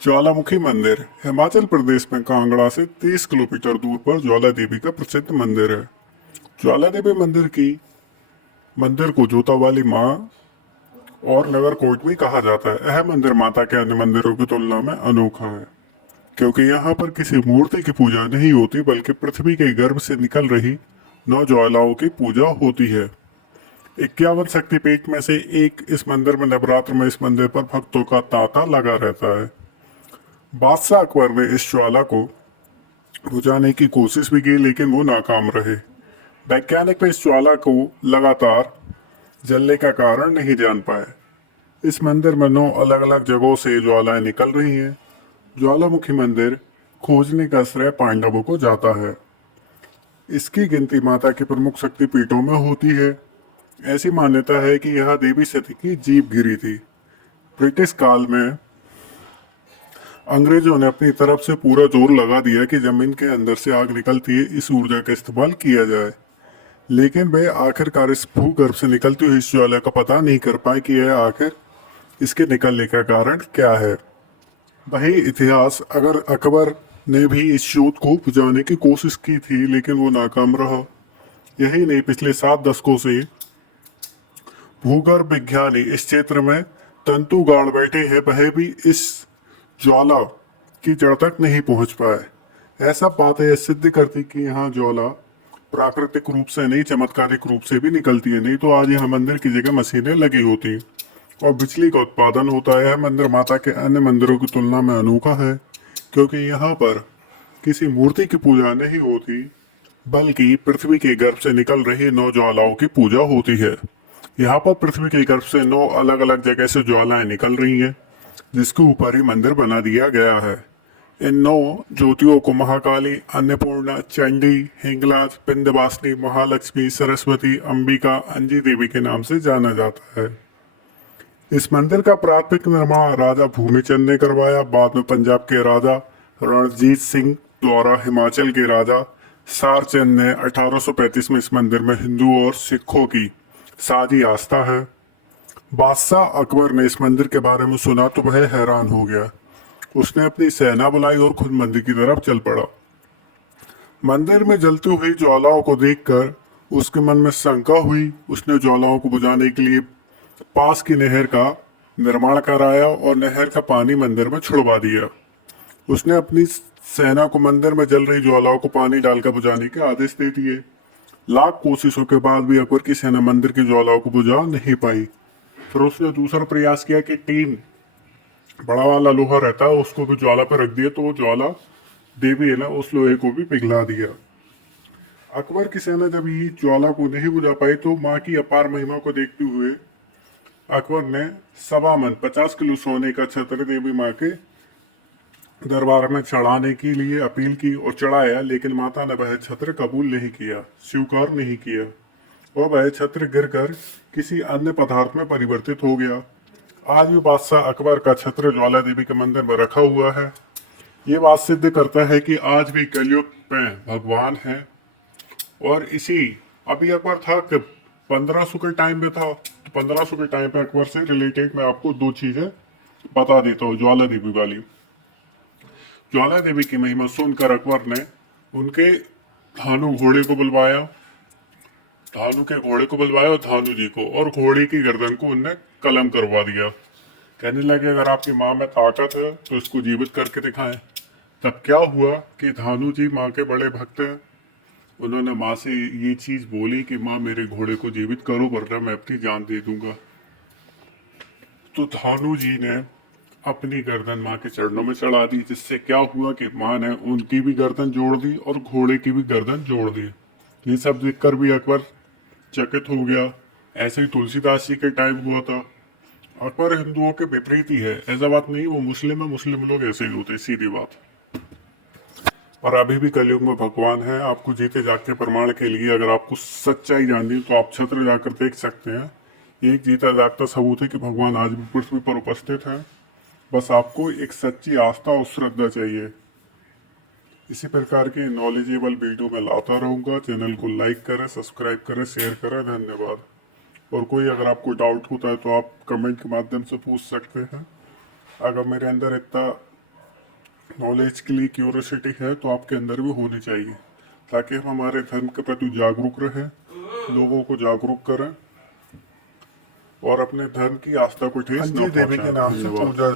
ज्वालामुखी मंदिर हिमाचल प्रदेश में कांगड़ा से 30 किलोमीटर दूर पर ज्वाला देवी का प्रसिद्ध मंदिर है। ज्वाला देवी मंदिर को जोता वाली माँ और नगर कोट भी कहा जाता है। यह मंदिर माता के अन्य मंदिरों की तुलना में अनोखा है क्योंकि यहाँ पर किसी मूर्ति की पूजा नहीं होती बल्कि पृथ्वी के गर्भ से निकल रही नौ ज्वालाओं की पूजा होती है। 51 शक्तिपीठ में से एक इस मंदिर में नवरात्र में इस मंदिर पर भक्तों का तांता लगा रहता है। बादशाह अकबर ने इस ज्वाला को बुझाने की कोशिश भी की लेकिन वो नाकाम रहे। वैज्ञानिक इस ज्वाला को लगातार जलने का कारण नहीं जान पाए। इस मंदिर में 9 अलग अलग जगहों से ज्वालाएं निकल रही हैं। ज्वालामुखी मंदिर खोजने का श्रेय पांडवों को जाता है। इसकी गिनती माता के प्रमुख शक्तिपीठों में होती है। ऐसी मान्यता है कि यह देवी सती की जीभ गिरी थी। ब्रिटिश काल में अंग्रेजों ने अपनी तरफ से पूरा जोर लगा दिया कि जमीन के अंदर से आग निकलती है, इस ऊर्जा का इस्तेमाल किया जाए, लेकिन वे आखिरकार इस भूगर्भ से निकलती हुई इस ज्वाला का पता नहीं कर पाए कि यह आखिर इसके निकलने का कारण क्या है। वही इतिहास अगर अकबर ने भी इस शोध को बुझाने की कोशिश की थी लेकिन वो नाकाम रहा। यही नहीं, पिछले 7 दशकों से भूगर्भ विज्ञानी इस क्षेत्र में तंतु गाड़ बैठे हैं, वह भी इस ज्वाला की जड़ तक नहीं पहुंच पाए। ऐसा बात यह सिद्ध करती कि यहाँ ज्वाला प्राकृतिक रूप से नहीं चमत्कारिक रूप से भी निकलती है, नहीं तो आज यहाँ मंदिर की जगह मशीनें लगी होती और बिजली का उत्पादन होता है। यह मंदिर माता के अन्य मंदिरों की तुलना में अनोखा है क्योंकि यहाँ पर किसी मूर्ति की पूजा नहीं होती बल्कि पृथ्वी के गर्भ से निकल रही 9 ज्वालाओं की पूजा होती है। यहाँ पर पृथ्वी के गर्भ से 9 अलग अलग जगह से ज्वालाएं निकल रही हैं जिसके ऊपर ही मंदिर बना दिया गया है। इन 9 ज्योतियों को महाकाली, अन्नपूर्णा, चंडी, हिंगलाज, विंध्यवासिनी, महालक्ष्मी, सरस्वती, अंबिका, अंजी देवी के नाम से जाना जाता है। इस मंदिर का प्राथमिक निर्माण राजा भूमिचंद ने करवाया। बाद में पंजाब के राजा रणजीत सिंह द्वारा हिमाचल के राजा सारचंद ने 1835 में इस मंदिर में हिंदुओं और सिखों की साझी आस्था है। बादशाह अकबर ने इस मंदिर के बारे में सुना तो वह हैरान हो गया। उसने अपनी सेना बुलाई और खुद मंदिर की तरफ चल पड़ा। मंदिर में जलती हुई ज्वालाओं को देखकर उसके मन में शंका हुई। उसने ज्वालाओं को बुझाने के लिए पास की नहर का निर्माण कराया और नहर का पानी मंदिर में छुड़वा दिया। उसने अपनी सेना को मंदिर में जल रही ज्वालाओं को पानी डालकर बुझाने के आदेश दे दिए। लाख कोशिशों के बाद भी अकबर की सेना मंदिर की ज्वालाओं को बुझा नहीं पाई। फिर उसने दूसरा प्रयास किया कि टीन बड़ा वाला लोहा रहता है उसको भी ज्वाला पर रख दिया तो वो ज्वाला देवी है ना उस लोहे को भी पिघला दिया। अकबर की सेना जब ये ज्वाला को नहीं बुझा पाई तो माँ की अपार महिमा को देखते हुए अकबर ने सवा मन 50 किलो सोने का छत्र देवी माँ के दरबार में चढ़ाने के लिए अपील की और चढ़ाया, लेकिन माता ने वह छत्र कबूल नहीं किया, स्वीकार नहीं किया और वह छत्र गिरकर किसी अन्य पदार्थ में परिवर्तित हो गया। आज भी बादशाह अकबर का छत्र ज्वाला देवी के मंदिर में रखा हुआ है। ये बात सिद्ध करता है कि आज भी कलयुग में भगवान है। और इसी अभी अकबर था कि 1500 के टाइम में था, तो 1500 के टाइम पे अकबर से रिलेटेड मैं आपको 2 चीजें बता देता हूँ। ज्वाला देवी वाली, ज्वाला देवी की महिमा सुनकर अकबर ने उनके धानु घोड़े को बुलवाया, धानु के घोड़े को बुलवाया और धानु जी को, और घोड़े की गर्दन को उनने कलम करवा दिया। कहने लगे अगर आपकी माँ में ताकत है तो इसको जीवित करके दिखाएं। तब क्या हुआ कि धानु जी माँ के बड़े भक्त हैं। उन्होंने माँ से ये चीज बोली कि माँ मेरे घोड़े को जीवित करो वरना मैं अपनी जान दे दूंगा। तो धानु जी ने अपनी गर्दन माँ के चरणों में चढ़ा दी, जिससे क्या हुआ कि माँ ने उनकी भी गर्दन जोड़ दी और घोड़े की भी गर्दन जोड़ दी। ये सब देखकर भी अकबर चकित हो गया। ऐसे ही तुलसीदास जी के टाइम हुआ था। अकबर हिंदुओं के विपरीत ही है, ऐसा बात नहीं, वो मुस्लिम है, मुस्लिम लोग ऐसे ही होते, सीधी बात। और अभी भी कलयुग में भगवान है। आपको जीते जागते प्रमाण के लिए अगर आपको सच्चाई जाननी तो आप छत्र जाकर देख सकते हैं। एक जीता जागता सबूत है कि भगवान आज भी पृथ्वी पर उपस्थित है। बस आपको एक सच्ची आस्था और श्रद्धा चाहिए। इसी प्रकार के नॉलेजेबल वीडियो मैं लाता रहूंगा। चैनल को लाइक करें, सब्सक्राइब करें, शेयर करें। धन्यवाद। और कोई अगर आपको डाउट होता है तो आप कमेंट के माध्यम से पूछ सकते हैं। अगर मेरे अंदर इतना नॉलेज के लिए क्यूरियोसिटी है तो आपके अंदर भी होनी चाहिए, ताकि हम हमारे धर्म के प्रति जागरूक रहें, लोगों को जागरूक करें और अपने धर्म की आस्था को ठेस न अंजी देवी के पहुंचाएं। नाम से धन्यवाद। पूजा